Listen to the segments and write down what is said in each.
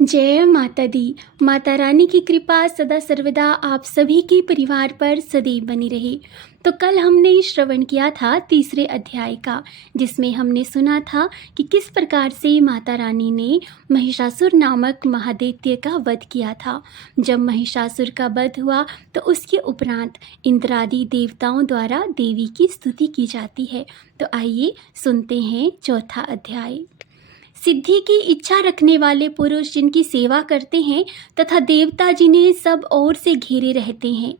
जय माता दी। माता रानी की कृपा सदा सर्वदा आप सभी के परिवार पर सदैव बनी रहे। तो कल हमने श्रवण किया था तीसरे अध्याय का, जिसमें हमने सुना था कि किस प्रकार से माता रानी ने महिषासुर नामक महादैत्य का वध किया था। जब महिषासुर का वध हुआ तो उसके उपरांत इंद्रादि देवताओं द्वारा देवी की स्तुति की जाती है। तो आइए सुनते हैं चौथा अध्याय। सिद्धि की इच्छा रखने वाले पुरुष जिनकी सेवा करते हैं तथा देवता जिन्हें सब ओर से घेरे रहते हैं,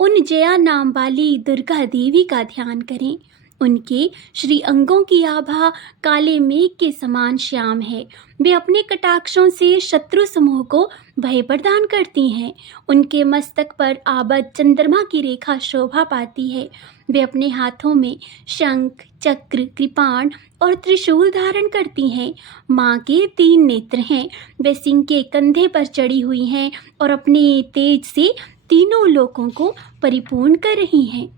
उन जया नाम वाली दुर्गा देवी का ध्यान करें। उनके श्री अंगों की आभा काले मेघ के समान श्याम है। वे अपने कटाक्षों से शत्रु समूह को भय प्रदान करती हैं। उनके मस्तक पर आबद्ध चंद्रमा की रेखा शोभा पाती है। वे अपने हाथों में शंख, चक्र, कृपाण और त्रिशूल धारण करती हैं। माँ के 3 नेत्र हैं। वे सिंह के कंधे पर चढ़ी हुई हैं और अपने तेज से तीनों लोकों को परिपूर्ण कर रही हैं।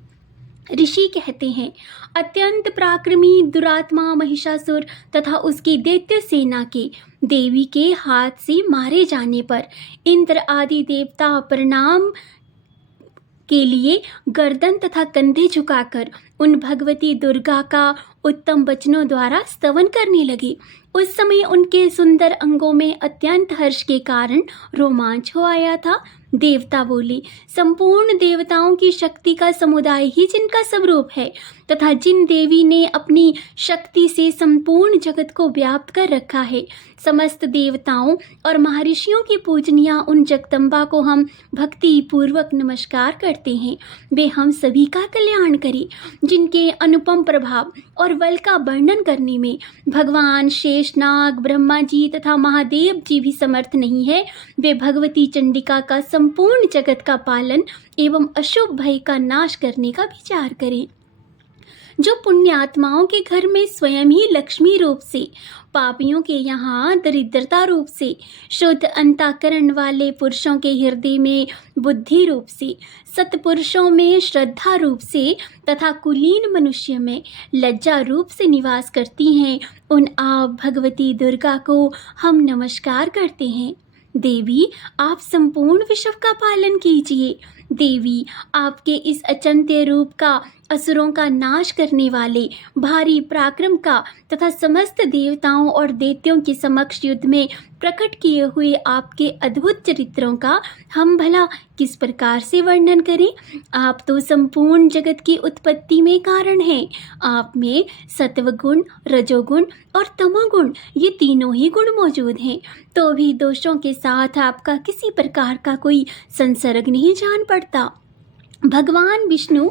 ऋषि कहते हैं, अत्यंत पराक्रमी दुरात्मा महिषासुर तथा उसकी दैत्य सेना के देवी के हाथ से मारे जाने पर इंद्र आदि देवता प्रणाम के लिए गर्दन तथा कंधे झुकाकर उन भगवती दुर्गा का उत्तम वचनों द्वारा स्तवन करने लगे। उस समय उनके सुंदर अंगों में अत्यंत हर्ष के कारण रोमांच हो आया था। देवता बोले, संपूर्ण देवताओं की शक्ति का समुदाय ही जिनका स्वरूप है तथा जिन देवी ने अपनी शक्ति से संपूर्ण जगत को व्याप्त कर रखा है, समस्त देवताओं और महर्षियों की पूजनिया उन जगदम्बा को हम भक्ति पूर्वक नमस्कार करते हैं। वे हम सभी का कल्याण करें। जिनके अनुपम प्रभाव और बल का वर्णन करने में भगवान शेषनाग, ब्रह्मा जी तथा महादेव जी भी समर्थ नहीं है, वे भगवती चंडिका का संपूर्ण जगत का पालन एवं अशुभ भय का नाश करने का विचार करें। जो पुण्यात्माओं के घर में स्वयं ही लक्ष्मी रूप से, पापियों के यहाँ दरिद्रता रूप से, शुद्ध अंतःकरण वाले पुरुषों के हृदय में बुद्धि रूप से, सत्पुरुषों में श्रद्धा रूप से तथा कुलीन मनुष्य में लज्जा रूप से निवास करती हैं, उन आप भगवती दुर्गा को हम नमस्कार करते हैं। देवी, आप संपूर्ण विश्व का पालन कीजिए। देवी, आपके इस अचिंत्य रूप का, असुरों का नाश करने वाले भारी पराक्रम का तथा समस्त देवताओं और दैत्यों के समक्ष युद्ध में प्रकट किए हुए आपके अद्भुत चरित्रों का हम भला किस प्रकार से वर्णन करें। आप तो संपूर्ण जगत की उत्पत्ति में कारण हैं। आप में सत्वगुण, रजोगुण और तमोगुण, ये तीनों ही गुण मौजूद हैं, तो भी दोषों के साथ आपका किसी प्रकार का कोई संसर्ग नहीं जान पड़ता। भगवान विष्णु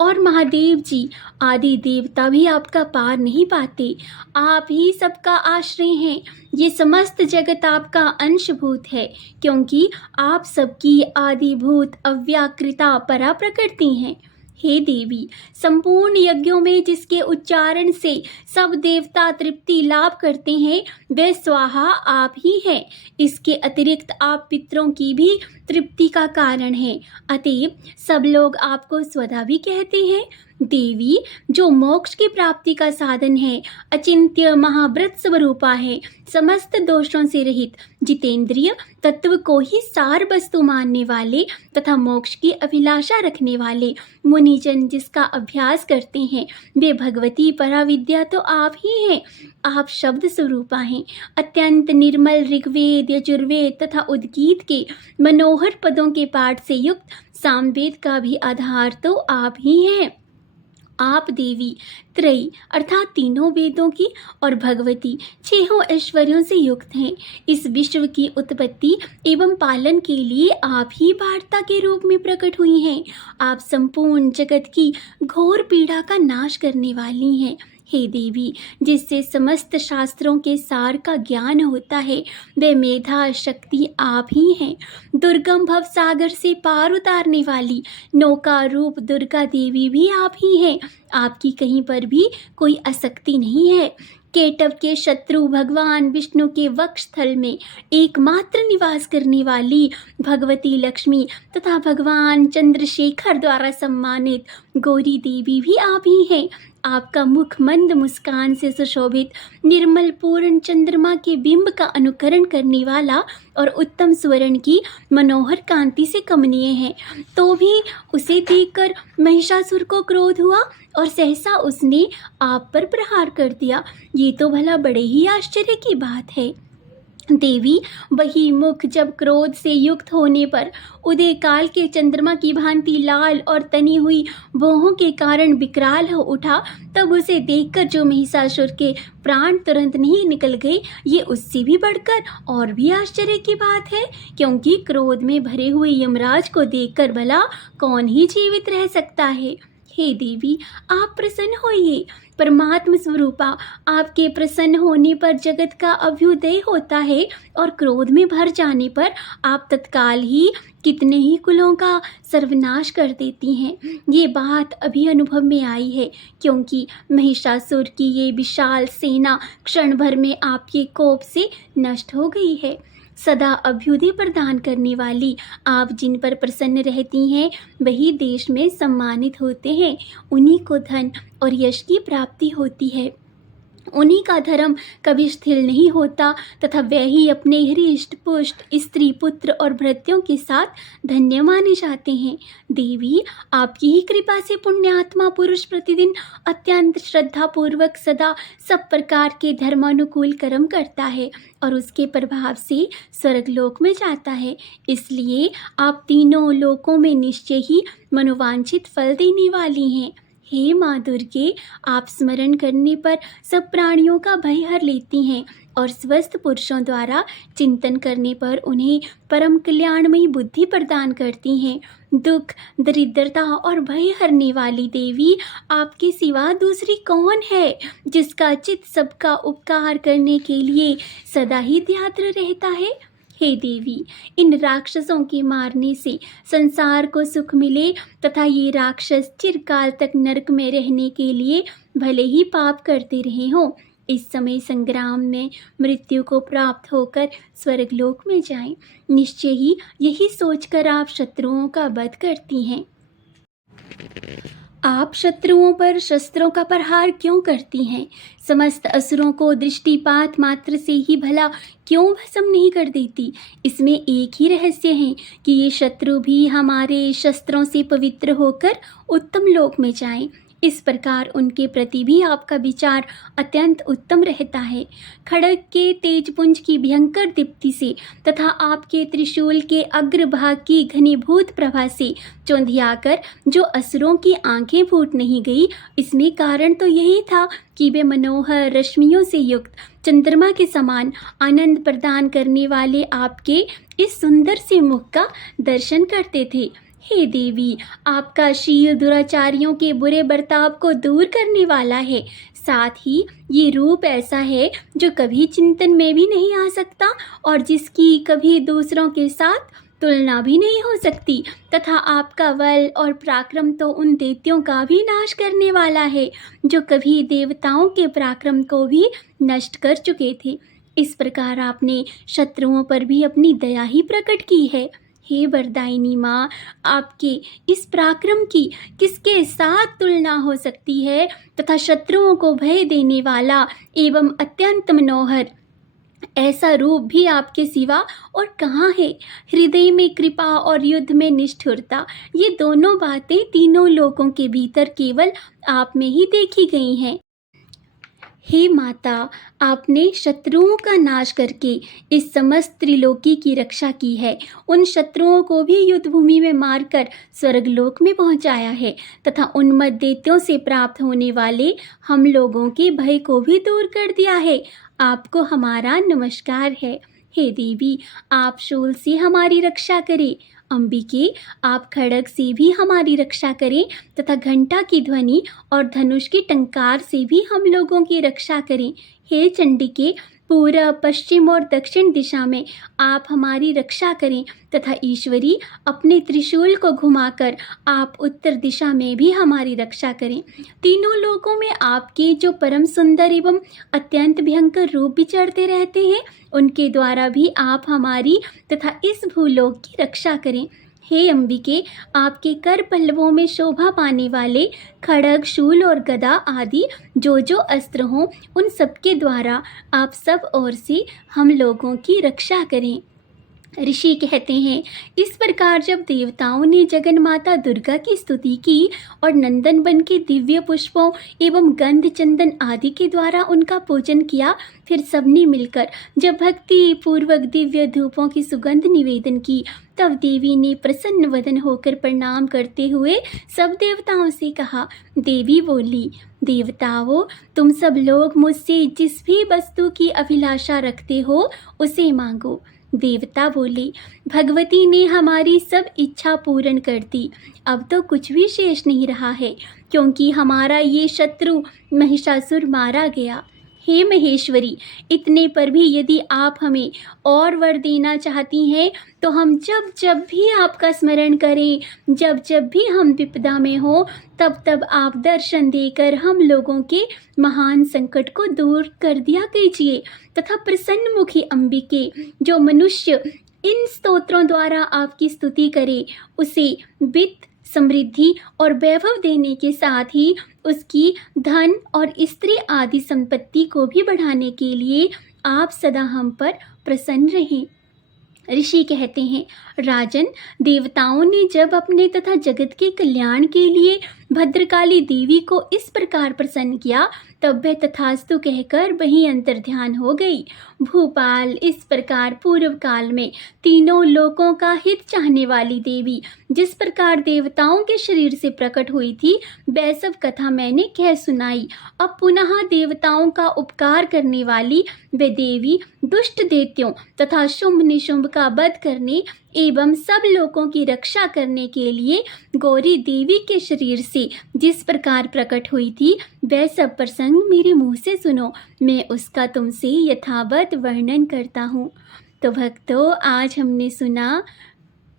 और महादेव जी आदि देवता भी आपका पार नहीं पाते। आप ही सबका आश्रय हैं। ये समस्त जगत आपका अंशभूत है, क्योंकि आप सबकी आदिभूत अव्याकृता परा प्रकृति हैं। हे देवी, संपूर्ण यज्ञों में जिसके उच्चारण से सब देवता तृप्ति लाभ करते हैं, वे स्वाहा आप ही हैं। इसके अतिरिक्त आप पितरों की भी तृप्ति का कारण हैं। अतएव सब लोग आपको स्वधा भी कहते हैं। देवी, जो मोक्ष की प्राप्ति का साधन है, अचिंत्य महाव्रत स्वरूपा है, समस्त दोषों से रहित, जितेंद्रिय, तत्व को ही सार वस्तु मानने वाले तथा मोक्ष की अभिलाषा रखने वाले मुनिजन जिसका अभ्यास करते हैं, वे भगवती पराविद्या तो आप ही हैं। आप शब्द स्वरूपा हैं। अत्यंत निर्मल ऋग्वेद, यजुर्वेद तथा उद्गीत के मनोहर पदों के पाठ से युक्त सामवेद का भी आधार तो आप ही हैं। आप देवी त्रयी अर्थात तीनों वेदों की और भगवती 6 ऐश्वर्यों से युक्त हैं। इस विश्व की उत्पत्ति एवं पालन के लिए आप ही वार्ता के रूप में प्रकट हुई हैं। आप संपूर्ण जगत की घोर पीड़ा का नाश करने वाली हैं। हे देवी, जिससे समस्त शास्त्रों के सार का ज्ञान होता है, वे मेधा शक्ति आप ही हैं। दुर्गम भव सागर से पार उतारने वाली नौका रूप दुर्गा देवी भी आप ही हैं। आपकी कहीं पर भी कोई आसक्ति नहीं है। केटव के शत्रु भगवान विष्णु के वक्षस्थल में एकमात्र निवास करने वाली भगवती लक्ष्मी तथा भगवान चंद्रशेखर द्वारा सम्मानित गौरी देवी भी आप ही हैं। आपका मुख मंद मुस्कान से सुशोभित निर्मल पूर्ण चंद्रमा के बिंब का अनुकरण करने वाला और उत्तम स्वर्ण की मनोहर कांति से कमनीय है। तो भी उसे देखकर महिषासुर को क्रोध हुआ और सहसा उसने आप पर प्रहार कर दिया। ये तो भला बड़े ही आश्चर्य की बात है। देवी, वही मुख जब क्रोध से युक्त होने पर उदय काल के चंद्रमा की भांति लाल और तनी हुई भौहों के कारण विकराल हो उठा, तब उसे देखकर जो महिषासुर के प्राण तुरंत नहीं निकल गए, ये उससे भी बढ़कर और भी आश्चर्य की बात है, क्योंकि क्रोध में भरे हुए यमराज को देखकर भला कौन ही जीवित रह सकता है। हे देवी, आप प्रसन्न होइए। परमात्म स्वरूपा, आपके प्रसन्न होने पर जगत का अभ्युदय होता है और क्रोध में भर जाने पर आप तत्काल ही कितने ही कुलों का सर्वनाश कर देती हैं। ये बात अभी अनुभव में आई है, क्योंकि महिषासुर की ये विशाल सेना क्षण भर में आपके कोप से नष्ट हो गई है। सदा अभ्युदय प्रदान करने वाली आप जिन पर प्रसन्न रहती हैं, वही देश में सम्मानित होते हैं। उन्हीं को धन और यश की प्राप्ति होती है। उन्हीं का धर्म कभी स्थिर नहीं होता तथा वे ही अपने हृष्ट पुष्ट स्त्री पुत्र और भृत्यों के साथ धन्य माने जाते हैं। देवी, आपकी ही कृपा से पुण्यात्मा पुरुष प्रतिदिन अत्यंत श्रद्धापूर्वक सदा सब प्रकार के धर्मानुकूल कर्म करता है और उसके प्रभाव से स्वर्गलोक में जाता है। इसलिए आप तीनों लोकों में निश्चय ही मनोवांछित फल देने वाली हैं। हे माँ दुर्गे, आप स्मरण करने पर सब प्राणियों का भय हर लेती हैं और स्वस्थ पुरुषों द्वारा चिंतन करने पर उन्हें परम कल्याणमयी बुद्धि प्रदान करती हैं। दुख, दरिद्रता और भय हरने वाली देवी, आपके सिवा दूसरी कौन है जिसका चित्त सबका उपकार करने के लिए सदा ही व्याकुल रहता है। हे देवी, इन राक्षसों के मारने से संसार को सुख मिले तथा ये राक्षस चिरकाल तक नरक में रहने के लिए भले ही पाप करते रहे हों, इस समय संग्राम में मृत्यु को प्राप्त होकर स्वर्गलोक में जाएं। निश्चय ही यही सोचकर आप शत्रुओं का वध करती हैं। आप शत्रुओं पर शस्त्रों का प्रहार क्यों करती हैं? समस्त असुरों को दृष्टिपात मात्र से ही भला क्यों भस्म नहीं कर देती? इसमें एक ही रहस्य है कि ये शत्रु भी हमारे शस्त्रों से पवित्र होकर उत्तम लोक में जाएं। इस प्रकार उनके प्रति भी आपका विचार अत्यंत उत्तम रहता है। खड्ग के तेजपुंज की भयंकर दीप्ति से तथा आपके त्रिशूल के अग्रभाग की घनीभूत प्रभा से चौंधियाकर जो असुरों की आंखें फूट नहीं गई, इसमें कारण तो यही था कि वे मनोहर रश्मियों से युक्त चंद्रमा के समान आनंद प्रदान करने वाले आपके इस सुंदर से मुख का दर्शन करते थे। हे देवी, आपका शील दुराचारियों के बुरे बर्ताव को दूर करने वाला है। साथ ही ये रूप ऐसा है जो कभी चिंतन में भी नहीं आ सकता और जिसकी कभी दूसरों के साथ तुलना भी नहीं हो सकती, तथा आपका बल और पराक्रम तो उन दैत्यों का भी नाश करने वाला है जो कभी देवताओं के पराक्रम को भी नष्ट कर चुके थे। इस प्रकार आपने शत्रुओं पर भी अपनी दया ही प्रकट की है। हे वरदायिनी माँ, आपके इस पराक्रम की किसके साथ तुलना हो सकती है तथा शत्रुओं को भय देने वाला एवं अत्यंत मनोहर ऐसा रूप भी आपके सिवा और कहाँ है? हृदय में कृपा और युद्ध में निष्ठुरता, ये दोनों बातें तीनों लोकों के भीतर केवल आप में ही देखी गई हैं। हे माता, आपने शत्रुओं का नाश करके इस समस्त त्रिलोकी की रक्षा की है। उन शत्रुओं को भी युद्ध भूमि में मारकर स्वर्गलोक में पहुंचाया है तथा उन्मत्त दैत्यों से प्राप्त होने वाले हम लोगों के भय को भी दूर कर दिया है। आपको हमारा नमस्कार है। हे देवी, आप शूल से हमारी रक्षा करें। अंबिके, आप खड्ग से भी हमारी रक्षा करें तथा घंटा की ध्वनि और धनुष की टंकार से भी हम लोगों की रक्षा करें। हे चंडिके, पूरब, पश्चिम और दक्षिण दिशा में आप हमारी रक्षा करें तथा ईश्वरी अपने त्रिशूल को घुमाकर आप उत्तर दिशा में भी हमारी रक्षा करें। तीनों लोकों में आपके जो परम सुंदर एवं अत्यंत भयंकर रूप विचरते रहते हैं, उनके द्वारा भी आप हमारी तथा इस भूलोक की रक्षा करें। हे अंबिके, आपके कर पल्लवों में शोभा पाने वाले खड्ग, शूल और गदा आदि जो जो अस्त्र हों, उन सबके द्वारा आप सब ओर से हम लोगों की रक्षा करें। ऋषि कहते हैं, इस प्रकार जब देवताओं ने जगन माता दुर्गा की स्तुति की और नंदन बन के दिव्य पुष्पों एवं गंध चंदन आदि के द्वारा उनका पूजन किया, फिर सबने मिलकर जब भक्ति पूर्वक दिव्य धूपों की सुगंध निवेदन की, तब देवी ने प्रसन्न वदन होकर प्रणाम करते हुए सब देवताओं से कहा। देवी बोली, देवताओं, तुम सब लोग मुझसे जिस भी वस्तु की अभिलाषा रखते हो उसे मांगो। देवता बोले, भगवती ने हमारी सब इच्छा पूर्ण कर दी, अब तो कुछ भी शेष नहीं रहा है, क्योंकि हमारा ये शत्रु महिषासुर मारा गया। हे महेश्वरी, इतने पर भी यदि आप हमें और वर देना चाहती हैं, तो हम जब जब भी आपका स्मरण करें, जब जब भी हम विपदा में हो, तब तब आप दर्शन देकर हम लोगों के महान संकट को दूर कर दिया कीजिए तथा प्रसन्न मुखी अंबिके, जो मनुष्य इन स्तोत्रों द्वारा आपकी स्तुति करे, उसे वित्त, समृद्धि और वैभव देने के साथ ही उसकी धन और स्त्री आदि संपत्ति को भी बढ़ाने के लिए आप सदा हम पर प्रसन्न रहें। ऋषि कहते हैं, राजन, देवताओं ने जब अपने तथा जगत के कल्याण के लिए भद्रकाली देवी को इस प्रकार प्रसन्न किया, तब वह तथास्तु कहकर वहीं अंतर्ध्यान हो गई। भूपाल, इस प्रकार पूर्व काल में तीनों लोकों का हित चाहने वाली देवी जिस प्रकार देवताओं के शरीर से प्रकट हुई थी, वह सब कथा मैंने कह सुनाई। अब पुनः देवताओं का उपकार करने वाली वे देवी दुष्ट दैत्यों तथा शुंभ निशुंभ का वध करने एवं सब लोगों की रक्षा करने के लिए गौरी देवी के शरीर से जिस प्रकार प्रकट हुई थी, वह सब प्रसंग मेरे मुंह से सुनो, मैं उसका तुमसे यथावत वर्णन करता हूँ। तो भक्तों, आज हमने सुना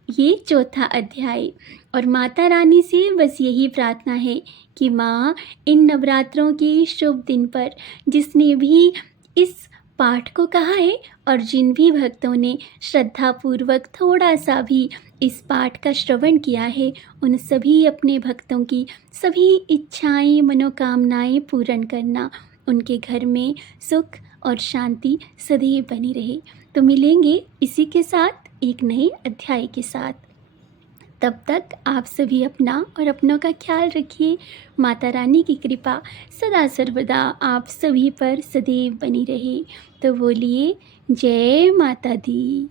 ये चौथा अध्याय और माता रानी से बस यही प्रार्थना है कि माँ, इन नवरात्रों के शुभ दिन पर जिसने भी इस पाठ को कहा है और जिन भी भक्तों ने श्रद्धापूर्वक थोड़ा सा भी इस पाठ का श्रवण किया है, उन सभी अपने भक्तों की सभी इच्छाएं, मनोकामनाएं पूर्ण करना, उनके घर में सुख और शांति सदैव बनी रहे। तो मिलेंगे इसी के साथ एक नए अध्याय के साथ। तब तक आप सभी अपना और अपनों का ख्याल रखिए। माता रानी की कृपा सदा सर्वदा आप सभी पर सदैव बनी रहे। तो बोलिए जय माता दी।